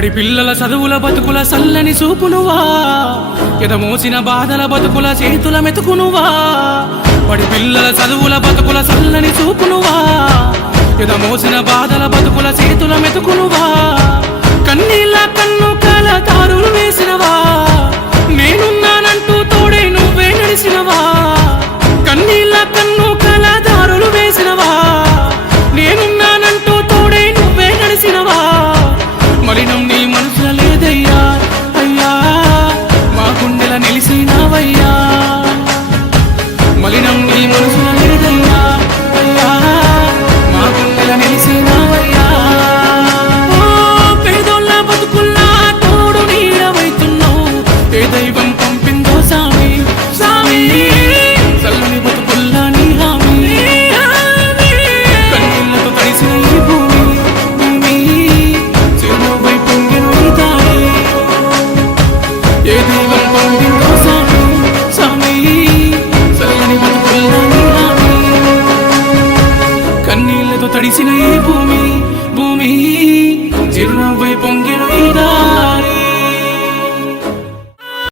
బడి పిల్లల చదువుల బతుకుల సల్లని చూపునువా ఎదమోసిన బాధల బతుకుల చేతుల మెతుకునువా బడి పిల్లల చదువుల బతుకుల సల్లని చూపునువా ఎదమోసిన బాధల బతుకుల చేతుల మెతుకునువా కన్నీళ్ళ కన్ను కాల దారులు వేసినవా నేనున్నానంటూ తోడే నువ్వే నడిసినవా కన్నీళ్ళ కన్ను కాల దారులు వేసినవా నేనున్నానంటూ తోడే నువ్వే నడిసినవా మలినం నీ మనసుల లేదయ్యా అయ్యా మా గుండెల నిలిసినవయ్యా మలినం నీ మనసుల లేదయ్యా అయ్యా మా గుండెల నిలిసినవయ్యా పేదోళ్ళ బతుకుల్లా తోడు నీడవైతున్నావు ఏ దైవం పంపిందో సామి సామి చల్లని బతుకుల్లా నీ హామీ కన్నీళ్లతో తడిసిన ఈ భూమి భూమి చిరునవ్వై పొంగిన ఈ దారి ఏ దైవం పంపిందో సామి సామి చల్లని బతుకుల్లా నీ హామీ కన్నీళ్లతో తడిసిన ఈ భూమి భూమి చిరునవ్వై